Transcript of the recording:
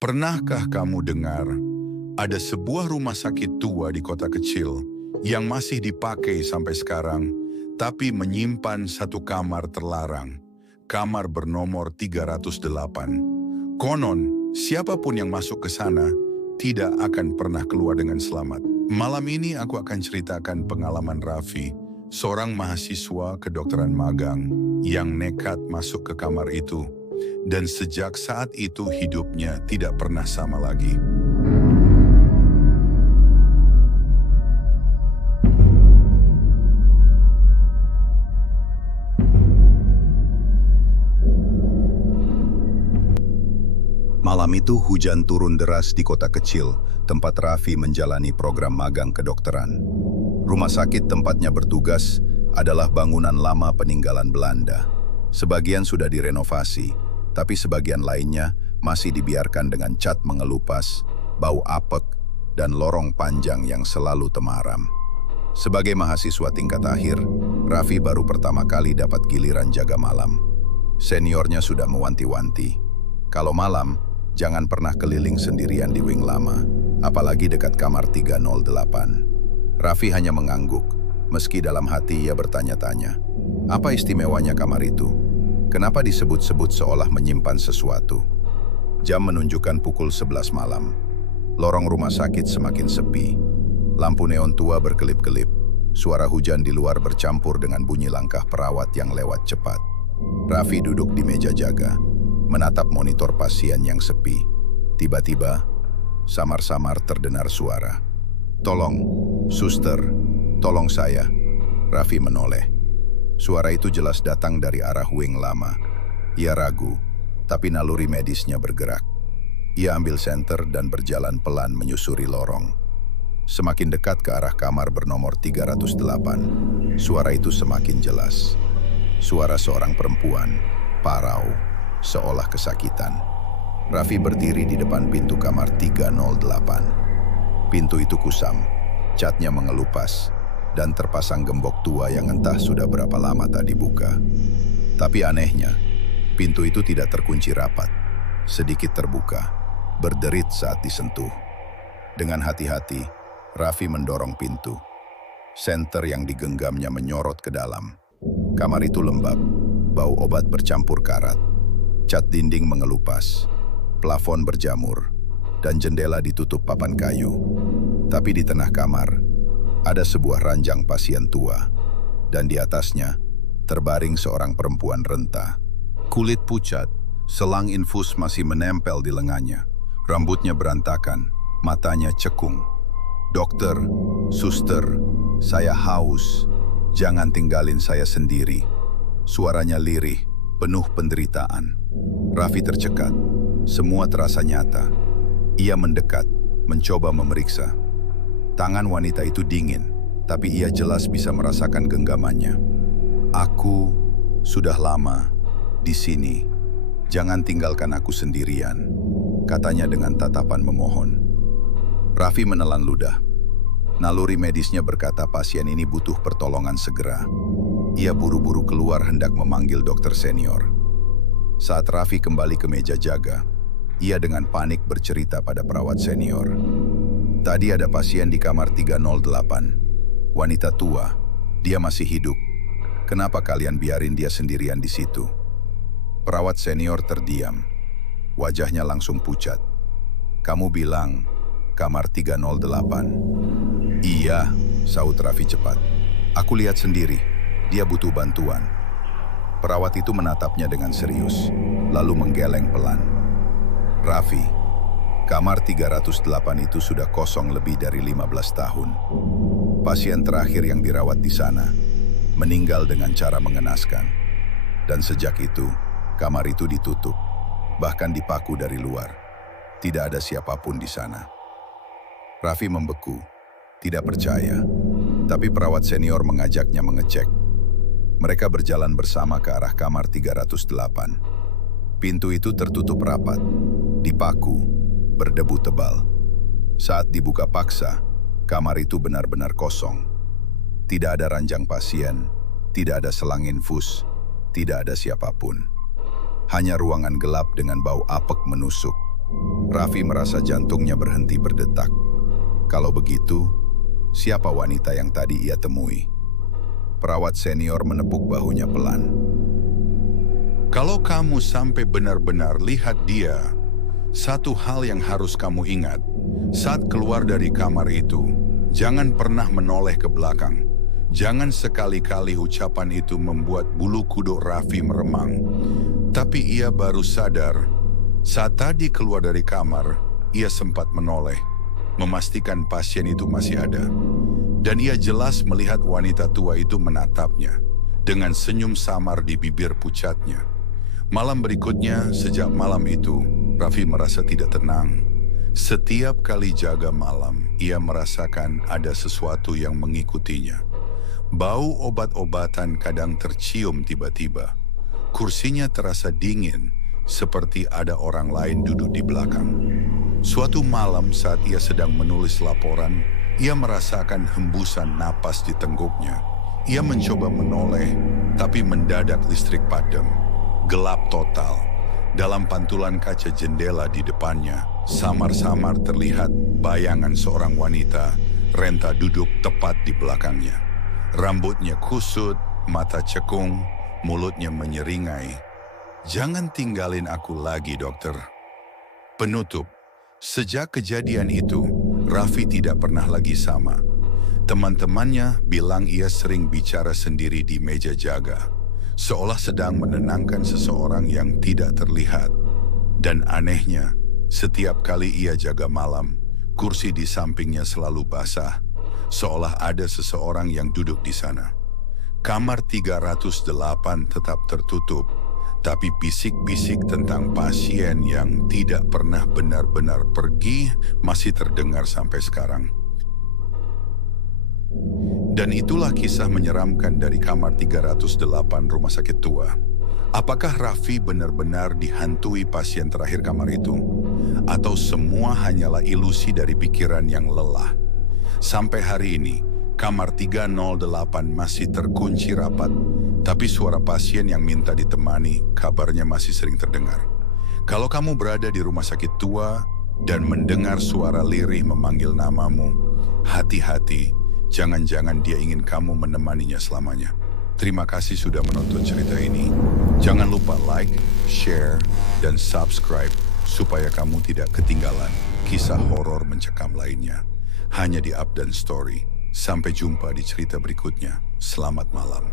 Pernahkah kamu dengar ada sebuah rumah sakit tua di kota kecil yang masih dipakai sampai sekarang, tapi menyimpan satu kamar terlarang, kamar bernomor 308. Konon, siapapun yang masuk ke sana tidak akan pernah keluar dengan selamat. Malam ini aku akan ceritakan pengalaman Raffi, seorang mahasiswa kedokteran magang yang nekat masuk ke kamar itu. Dan sejak saat itu hidupnya tidak pernah sama lagi. Malam itu hujan turun deras di kota kecil, tempat Raffi menjalani program magang kedokteran. Rumah sakit tempatnya bertugas adalah bangunan lama peninggalan Belanda. Sebagian sudah direnovasi, tapi sebagian lainnya masih dibiarkan dengan cat mengelupas, bau apek, dan lorong panjang yang selalu temaram. Sebagai mahasiswa tingkat akhir, Raffi baru pertama kali dapat giliran jaga malam. Seniornya sudah mewanti-wanti, kalau malam, jangan pernah keliling sendirian di wing lama, apalagi dekat kamar 308. Raffi hanya mengangguk, meski dalam hati ia bertanya-tanya, apa istimewanya kamar itu? Kenapa disebut-sebut seolah menyimpan sesuatu? Jam menunjukkan pukul 11 malam. Lorong rumah sakit semakin sepi. Lampu neon tua berkelip-kelip. Suara hujan di luar bercampur dengan bunyi langkah perawat yang lewat cepat. Raffi duduk di meja jaga, menatap monitor pasien yang sepi. Tiba-tiba, samar-samar terdengar suara. "Tolong, suster, tolong saya." Raffi menoleh. Suara itu jelas datang dari arah wing lama. Ia ragu, tapi naluri medisnya bergerak. Ia ambil senter dan berjalan pelan menyusuri lorong. Semakin dekat ke arah kamar bernomor 308, suara itu semakin jelas. Suara seorang perempuan, parau, seolah kesakitan. Raffi berdiri di depan pintu kamar 308. Pintu itu kusam, catnya mengelupas, dan terpasang gembok tua yang entah sudah berapa lama tak dibuka. Tapi anehnya, pintu itu tidak terkunci rapat, sedikit terbuka, berderit saat disentuh. Dengan hati-hati, Raffi mendorong pintu. Senter yang digenggamnya menyorot ke dalam. Kamar itu lembab, bau obat bercampur karat. Cat dinding mengelupas, plafon berjamur, dan jendela ditutup papan kayu. Tapi di tengah kamar, ada sebuah ranjang pasien tua, dan di atasnya terbaring seorang perempuan renta. Kulit pucat, selang infus masih menempel di lengannya. Rambutnya berantakan, matanya cekung. "Dokter, suster, saya haus. Jangan tinggalin saya sendiri." Suaranya lirih, penuh penderitaan. Raffi tercekat. Semua terasa nyata. Ia mendekat, mencoba memeriksa. Tangan wanita itu dingin, tapi ia jelas bisa merasakan genggamannya. "Aku sudah lama di sini. Jangan tinggalkan aku sendirian," katanya dengan tatapan memohon. Raffi menelan ludah. Naluri medisnya berkata pasien ini butuh pertolongan segera. Ia buru-buru keluar hendak memanggil dokter senior. Saat Raffi kembali ke meja jaga, ia dengan panik bercerita pada perawat senior. "Tadi ada pasien di kamar 308. Wanita tua, dia masih hidup. Kenapa kalian biarin dia sendirian di situ?" Perawat senior terdiam. Wajahnya langsung pucat. "Kamu bilang kamar 308. "Iya," saut Raffi cepat. "Aku lihat sendiri, dia butuh bantuan." Perawat itu menatapnya dengan serius, lalu menggeleng pelan. "Raffi, kamar 308 itu sudah kosong lebih dari 15 tahun. Pasien terakhir yang dirawat di sana meninggal dengan cara mengenaskan. Dan sejak itu, kamar itu ditutup, bahkan dipaku dari luar. Tidak ada siapapun di sana." Raffi membeku, tidak percaya. Tapi perawat senior mengajaknya mengecek. Mereka berjalan bersama ke arah kamar 308. Pintu itu tertutup rapat, dipaku, berdebu tebal. Saat dibuka paksa, kamar itu benar-benar kosong. Tidak ada ranjang pasien, tidak ada selang infus, tidak ada siapapun. Hanya ruangan gelap dengan bau apek menusuk. Raffi merasa jantungnya berhenti berdetak. Kalau begitu, siapa wanita yang tadi ia temui? Perawat senior menepuk bahunya pelan. Kalau kamu sampai benar-benar lihat dia, satu hal yang harus kamu ingat, saat keluar dari kamar itu, jangan pernah menoleh ke belakang. Jangan sekali-kali ucapan itu membuat bulu kuduk Raffi meremang. Tapi ia baru sadar, saat tadi keluar dari kamar, ia sempat menoleh, memastikan pasien itu masih ada. Dan ia jelas melihat wanita tua itu menatapnya, dengan senyum samar di bibir pucatnya. Malam berikutnya, sejak malam itu, Raffi merasa tidak tenang. Setiap kali jaga malam, ia merasakan ada sesuatu yang mengikutinya. Bau obat-obatan kadang tercium tiba-tiba. Kursinya terasa dingin, seperti ada orang lain duduk di belakang. Suatu malam saat ia sedang menulis laporan, ia merasakan hembusan napas di tengguknya. Ia mencoba menoleh, tapi mendadak listrik padam. Gelap total. Dalam pantulan kaca jendela di depannya, samar-samar terlihat bayangan seorang wanita, renta duduk tepat di belakangnya. Rambutnya kusut, mata cekung, mulutnya menyeringai. "Jangan tinggalin aku lagi, dokter." Penutup. Sejak kejadian itu, Raffi tidak pernah lagi sama. Teman-temannya bilang ia sering bicara sendiri di meja jaga, seolah sedang menenangkan seseorang yang tidak terlihat. Dan anehnya, setiap kali ia jaga malam, kursi di sampingnya selalu basah, seolah ada seseorang yang duduk di sana. Kamar 308 tetap tertutup, tapi bisik-bisik tentang pasien yang tidak pernah benar-benar pergi masih terdengar sampai sekarang. Dan itulah kisah menyeramkan dari kamar 308 rumah sakit tua. Apakah Raffi benar-benar dihantui pasien terakhir kamar itu? Atau semua hanyalah ilusi dari pikiran yang lelah? Sampai hari ini, kamar 308 masih terkunci rapat, tapi suara pasien yang minta ditemani kabarnya masih sering terdengar. Kalau kamu berada di rumah sakit tua dan mendengar suara lirih memanggil namamu, hati-hati, jangan-jangan dia ingin kamu menemaninya selamanya. Terima kasih sudah menonton cerita ini. Jangan lupa like, share, dan subscribe supaya kamu tidak ketinggalan kisah horor mencekam lainnya. Hanya di Update Story. Sampai jumpa di cerita berikutnya. Selamat malam.